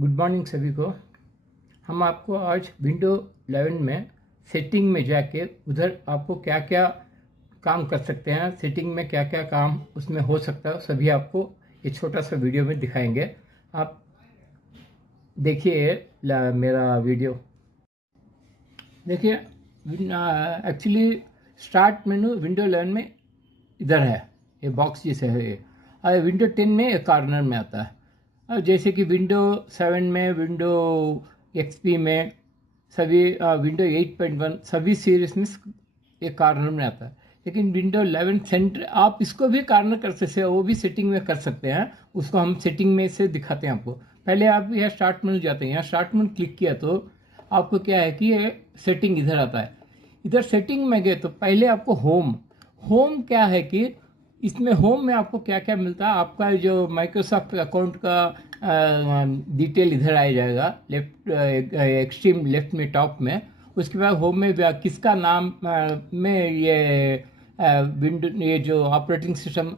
Good morning सभी को। हम आपको आज विंडो 11 में सेटिंग में जाके उधर आपको क्या क्या काम कर सकते हैं, सेटिंग में क्या क्या काम उसमें हो सकता है, सभी आपको ये छोटा सा वीडियो में दिखाएंगे। आप देखिए मेरा वीडियो देखिए। एक्चुअली स्टार्ट मेनू विंडो 11 में इधर है, ये बॉक्स जैसे है ये, और विंडो 10 में एक कॉर्नर में आता है। और जैसे कि विंडो 7 में, विंडो एक्सपी में, सभी विंडो 8.1 सभी सीरीज में एक कॉर्नर में आता है। लेकिन विंडो 11 सेंटर आप इसको भी कॉर्नर कर सकते हैं, वो भी सेटिंग में कर सकते हैं। उसको हम सेटिंग में से दिखाते हैं आपको। पहले आप यहाँ स्टार्ट मेनू जाते हैं, यहाँ स्टार्ट मेनू क्लिक किया तो आपको क्या है कि ये सेटिंग इधर आता है। इधर सेटिंग में गए तो पहले आपको होम क्या है कि इसमें होम में आपको क्या क्या मिलता है। आपका जो माइक्रोसॉफ्ट अकाउंट का डिटेल इधर आ जाएगा, लेफ्ट एक्सट्रीम लेफ्ट में टॉप में। उसके बाद होम में किसका नाम में ये विंडो, ये जो ऑपरेटिंग सिस्टम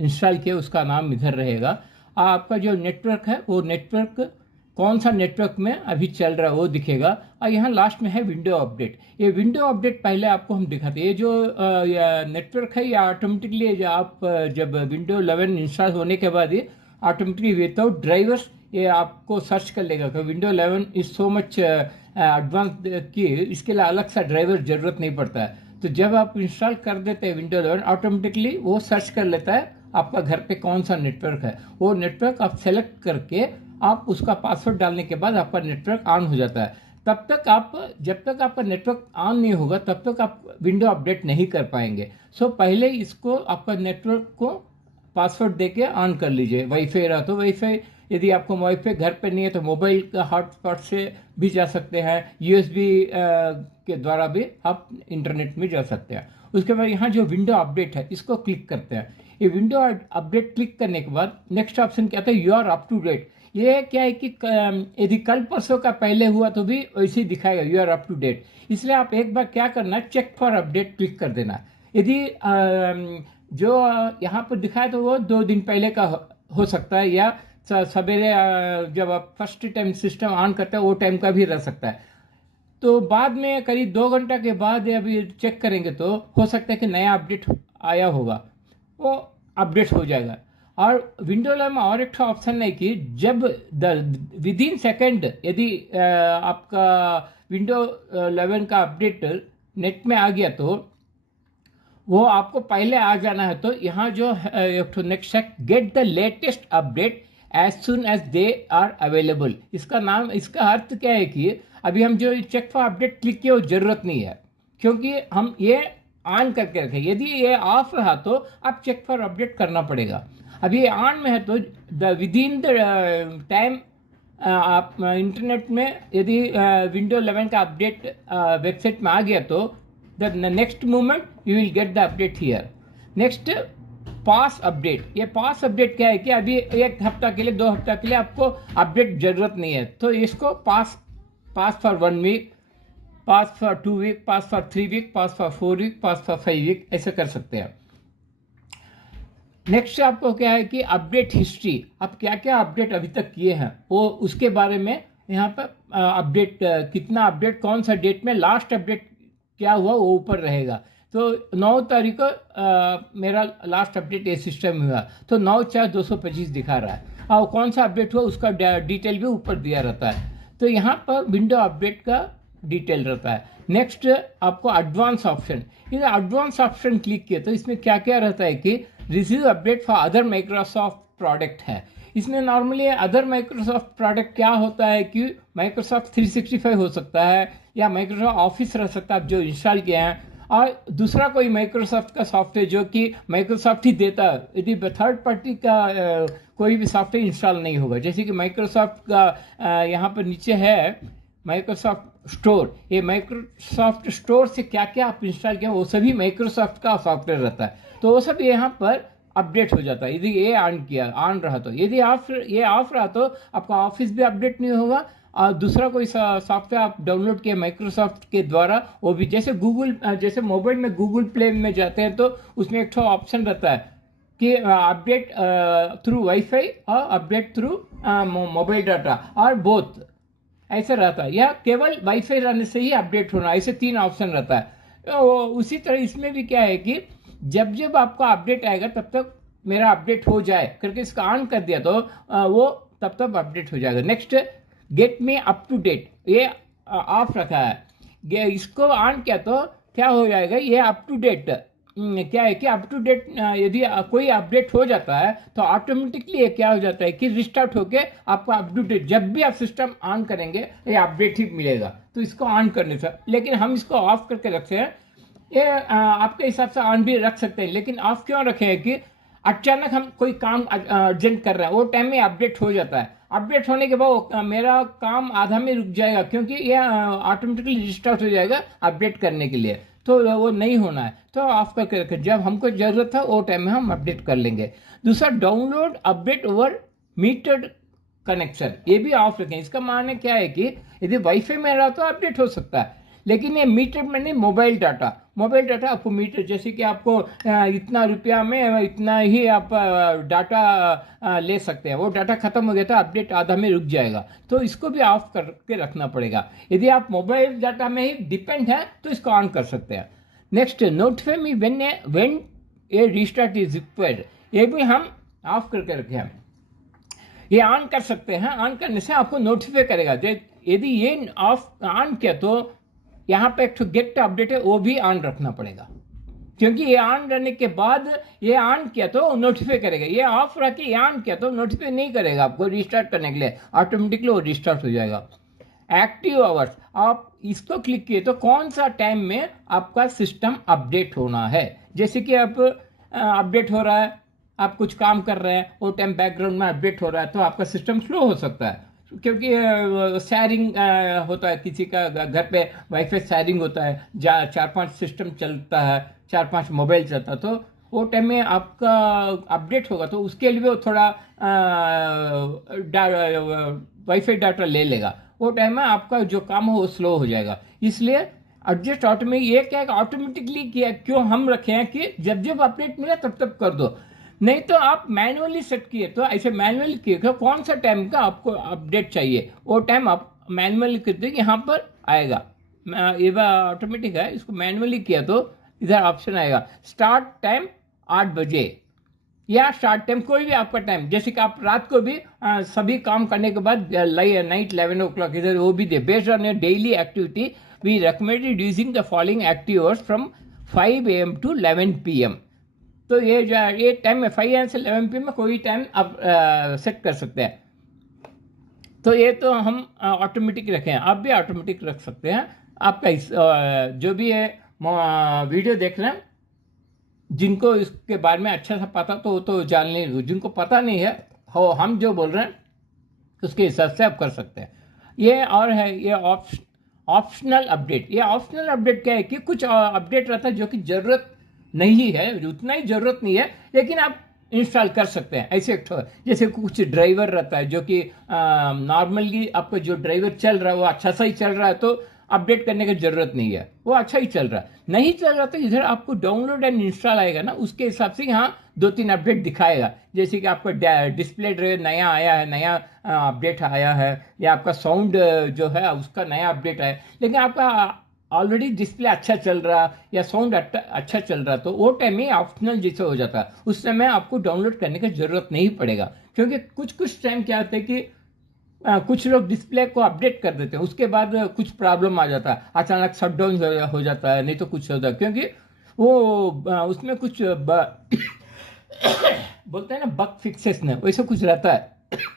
इंस्टॉल किया उसका नाम इधर रहेगा। आपका जो नेटवर्क है वो नेटवर्क कौन सा नेटवर्क में अभी चल रहा है वो दिखेगा। और यहाँ लास्ट में है विंडो अपडेट। ये विंडो अपडेट पहले आपको हम दिखाते हैं। ये जो नेटवर्क है ये ऑटोमेटिकली जो आप जब विंडो 11 इंस्टॉल होने के बाद ये ऑटोमेटिकली विदाउट ड्राइवर्स ये आपको सर्च कर लेगा कि window 11 is so much advance कि इसके लिए अलग सा ड्राइवर जरूरत नहीं पड़ता है। तो जब आप इंस्टॉल कर देते हैं विंडो 11 ऑटोमेटिकली वो सर्च कर लेता है आपका घर पे कौन सा नेटवर्क है। वो नेटवर्क आप सेलेक्ट करके आप उसका पासवर्ड डालने के बाद आपका नेटवर्क ऑन हो जाता है। तब तक आप, जब तक आपका नेटवर्क ऑन नहीं होगा तब तक आप विंडो अपडेट नहीं कर पाएंगे। सो पहले इसको आपका नेटवर्क को पासवर्ड देके ऑन कर लीजिए। वाईफाई रहा तो वाईफाई, यदि आपको वाईफाई घर पे नहीं है तो मोबाइल का हॉटस्पॉट से भी जा सकते हैं। यूएसबी के द्वारा भी आप इंटरनेट में जा सकते हैं। उसके बाद यहाँ जो विंडो अपडेट है इसको क्लिक करते हैं। ये विंडो अपडेट क्लिक करने के बाद नेक्स्ट ऑप्शन क्या आता है, you are up to date. ये क्या है कि यदि कल परसों का पहले हुआ तो भी वैसे ही दिखाएगा you are up to date. इसलिए आप एक बार क्या करना है, चेक फॉर अपडेट क्लिक कर देना। यदि जो यहाँ पर दिखाए तो वो 2 दिन पहले का हो सकता है, या सवेरे जब आप फर्स्ट टाइम सिस्टम ऑन करते हैं वो टाइम का भी रह सकता है। तो बाद में करीब 2 घंटा के बाद अभी चेक करेंगे तो हो सकता है कि नया अपडेट आया होगा, वो अपडेट हो जाएगा। और विंडो 11 में और एक ऑप्शन है कि जब विद इन सेकेंड यदि आपका विंडो 11 का अपडेट नेट में आ गया तो वो आपको पहले आ जाना है। तो यहाँ जो नेक्स्ट है, get the latest update as soon as they are available. इसका नाम, इसका अर्थ क्या है कि अभी हम जो चेक फॉर अपडेट क्लिक किए वो जरूरत नहीं है, क्योंकि हम ये ऑन करके रखें। यदि ये ऑफ रहा तो आप चेक फॉर अपडेट करना पड़ेगा। अभी ऑन में है तो विद इन द टाइम आप इंटरनेट में यदि विंडो 11 का अपडेट वेबसाइट में आ गया तो the next moment you will get the update here. Next pass update. ये पास अपडेट क्या है कि अभी 1 हफ्ता के लिए, 2 हफ्ता के लिए आपको अपडेट जरूरत नहीं है, तो इसको pass for 1 week, pass for 2 week, pass for 3 week, pass for 4 week, pass for 5 week, ऐसे कर सकते हैं। नेक्स्ट आपको क्या है कि अपडेट हिस्ट्री, आप क्या क्या अपडेट अभी तक किए हैं वो उसके बारे में यहाँ पर अपडेट, कितना अपडेट कौन सा डेट में, लास्ट अपडेट क्या हुआ वो ऊपर रहेगा। तो 9 तारीख को मेरा लास्ट अपडेट ये सिस्टम हुआ तो 9/4/225 दिखा रहा है, और कौन सा अपडेट हुआ उसका डिटेल भी ऊपर दिया रहता है। तो यहाँ पर विंडो अपडेट का डिटेल रहता है। नेक्स्ट आपको एडवांस ऑप्शन, इधर एडवांस ऑप्शन क्लिक किया तो इसमें क्या क्या रहता है कि receive update for other Microsoft product है। इसमें नॉर्मली अदर माइक्रोसॉफ्ट प्रोडक्ट क्या होता है कि माइक्रोसॉफ्ट 365 हो सकता है, या माइक्रोसॉफ्ट ऑफिस रह सकता है आप जो इंस्टॉल किए हैं, और दूसरा कोई माइक्रोसॉफ्ट का सॉफ्टवेयर जो कि माइक्रोसॉफ्ट ही देता है। यदि थर्ड पार्टी का कोई भी सॉफ्टवेयर इंस्टॉल नहीं होगा, जैसे कि माइक्रोसॉफ्ट का यहाँ पर नीचे है माइक्रोसॉफ्ट स्टोर। ये माइक्रोसॉफ्ट स्टोर से क्या क्या आप इंस्टॉल किए वो सभी माइक्रोसॉफ्ट का सॉफ्टवेयर रहता है, तो वो सब यहाँ पर अपडेट हो जाता है। यदि ये ऑन रहा तो, यदि ये ऑफ रहा तो आपका ऑफिस भी अपडेट नहीं होगा, और दूसरा कोई सॉफ्टवेयर आप डाउनलोड किया माइक्रोसॉफ्ट के द्वारा वो भी, जैसे गूगल, जैसे मोबाइल में गूगल प्ले में जाते हैं तो उसमें एक ऑप्शन रहता है कि अपडेट थ्रू वाईफाई और अपडेट थ्रू मोबाइल डाटा और बोथ ऐसा रहता है, या केवल वाईफाई रहने से ही अपडेट होना, ऐसे 3 ऑप्शन रहता है। तो उसी तरह इसमें भी क्या है कि जब जब आपका अपडेट आएगा तब तक मेरा अपडेट हो जाए करके इसका ऑन कर दिया तो वो तब तक अपडेट हो जाएगा। Next, get me up to date, ये ऑफ रखा है, इसको ऑन किया तो क्या हो जाएगा, ये अप टू डेट क्या है कि अप टू डेट यदि कोई अपडेट हो जाता है तो ऑटोमेटिकली ये क्या हो जाता है कि रिस्टार्ट होके आपका अप टू डेट, जब भी आप सिस्टम ऑन करेंगे ये अपडेट ही मिलेगा। तो इसको ऑन करने से, लेकिन हम इसको ऑफ करके रखते हैं, ये आपके हिसाब से ऑन भी रख सकते हैं, लेकिन ऑफ क्यों रखे हैं कि अचानक हम कोई काम अर्जेंट कर रहे हैं, वो टाइम में अपडेट हो जाता है, अपडेट होने के बाद मेरा काम आधा में रुक जाएगा क्योंकि ये ऑटोमेटिकली रिस्टार्ट हो जाएगा अपडेट करने के लिए, तो वो नहीं होना है। तो ऑफ करके रखें, जब हमको जरूरत है वो टाइम में हम अपडेट कर लेंगे। दूसरा, download update over metered connection, ये भी ऑफ रखें। इसका माने क्या है कि यदि वाईफाई में रहा तो अपडेट हो सकता है, लेकिन ये मीटर में नहीं, मोबाइल डाटा आपको मीटर, जैसे कि आपको इतना रुपया में इतना ही आप डाटा ले सकते हैं, वो डाटा खत्म हो गया तो अपडेट आधा में रुक जाएगा, तो इसको भी ऑफ करके रखना पड़ेगा। यदि आप मोबाइल डाटा में ही डिपेंड है तो इसको ऑन कर सकते हैं। Next, notify me when A restart is required, ये भी हम ऑफ करके रखे हैं, ये ऑन कर सकते हैं। ऑन करने से आपको नोटिफाई करेगा, यदि ये ऑफ ऑन किया तो यहाँ पे एक गेट अपडेट है वो भी ऑन रखना पड़ेगा, क्योंकि ये ऑन रहने के बाद ये ऑन किया तो नोटिफाई करेगा, ये ऑफ रख के ये ऑन किया तो नोटिफाई नहीं करेगा आपको रिस्टार्ट करने के लिए, ऑटोमेटिकली वो रिस्टार्ट हो जाएगा। एक्टिव आवर्स, आप इसको क्लिक किए तो कौन सा टाइम में आपका सिस्टम अपडेट होना है, जैसे कि आप अपडेट हो रहा है, आप कुछ काम कर रहे हैं, वो टाइम बैकग्राउंड में अपडेट हो रहा है तो आपका सिस्टम स्लो हो सकता है, क्योंकि शेयरिंग होता है, किसी का घर पे वाईफाई शेयरिंग होता है, 4-5 सिस्टम चलता है, 4-5 मोबाइल चलता है, तो वो टाइम में आपका अपडेट होगा तो उसके लिए वो थोड़ा वाईफाई डाटा ले लेगा, वो टाइम में आपका जो काम हो वो स्लो हो जाएगा। इसलिए एडजस्ट ऑटोमेटिक, ये क्या ऑटोमेटिकली किया क्यों हम रखे हैं कि जब जब अपडेट मिला तब तब कर दो, नहीं तो आप मैनुअली सेट किए तो ऐसे मैनुअली किए तो कौन सा टाइम का आपको अपडेट चाहिए वो टाइम आप मैनुअली करते यहाँ पर आएगा, ये ऑटोमेटिक है, इसको मैनुअली किया तो इधर ऑप्शन आएगा स्टार्ट टाइम 8 बजे या स्टार्ट टाइम कोई भी आपका टाइम, जैसे कि आप रात को भी सभी काम करने के बाद नाइट 11 o'clock इधर वो भी दे। Based on your daily activity we recommended using the following active hours from 5 AM to 11 PM, तो ये टाइम में 5 AM से 11 PM में कोई टाइम आप सेट कर सकते हैं। तो ये तो हम ऑटोमेटिक रखे हैं, आप भी ऑटोमेटिक रख सकते हैं। आपका जो भी है वीडियो देख रहे हैं, जिनको इसके बारे में अच्छा सा पता तो वो तो जान लें, जिनको पता नहीं है हो हम जो बोल रहे हैं उसके हिसाब से आप कर सकते हैं। ये और है ये ऑप्शनल अपडेट, ये ऑप्शनल अपडेट क्या है कि कुछ अपडेट रहता है जो कि ज़रूरत नहीं है, उतना ही ज़रूरत नहीं है, लेकिन आप इंस्टॉल कर सकते हैं। ऐसे जैसे कुछ ड्राइवर रहता है जो कि नॉर्मली आपका जो ड्राइवर चल रहा है वो अच्छा सा ही चल रहा है तो अपडेट करने की जरूरत नहीं है, वो अच्छा ही चल रहा है। नहीं चल रहा तो इधर आपको डाउनलोड एंड इंस्टॉल आएगा ना, उसके हिसाब से यहाँ 2-3 अपडेट दिखाएगा, जैसे कि आपका डिस्प्ले नया आया है, नया अपडेट आया है, या आपका साउंड जो है उसका नया अपडेट है, लेकिन आपका ऑलरेडी डिस्प्ले अच्छा चल रहा या साउंड अच्छा चल रहा तो वो टाइम में ऑप्शनल जैसे हो जाता है, उस समय आपको डाउनलोड करने की जरूरत नहीं पड़ेगा। क्योंकि कुछ टाइम क्या होता है कि कुछ लोग डिस्प्ले को अपडेट कर देते हैं, उसके बाद कुछ प्रॉब्लम आ जाता है, अचानक शटडाउन हो जाता है, नहीं तो कुछ होता है, क्योंकि वो उसमें कुछ बोलते हैं ना बग फिक्सेस ने वैसे कुछ रहता है,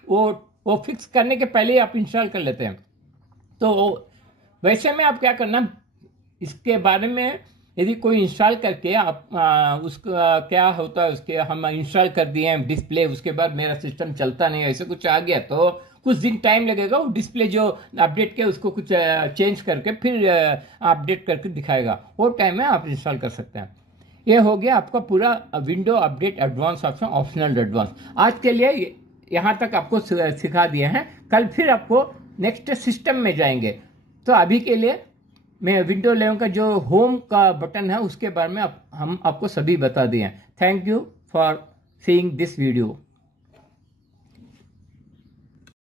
वो फिक्स करने के पहले ही आप इंस्टॉल कर लेते हैं। तो वैसे में आप क्या करना, इसके बारे में यदि कोई इंस्टॉल करके आप उसका क्या होता है, उसके हम इंस्टॉल कर दिए हैं डिस्प्ले, उसके बाद मेरा सिस्टम चलता नहीं, ऐसे कुछ आ गया तो कुछ दिन टाइम लगेगा, वो डिस्प्ले जो अपडेट किया उसको कुछ चेंज करके फिर अपडेट करके दिखाएगा, वो टाइम में आप इंस्टॉल कर सकते हैं। ये हो गया आपका पूरा window update advance option, optional advance. आज के लिए यहाँ तक आपको सिखा दिए हैं, कल फिर आपको नेक्स्ट सिस्टम में जाएंगे। तो अभी के लिए मैं विंडो 11 का जो होम का बटन है उसके बारे में हम आपको सभी बता दिए हैं। Thank you for seeing this video.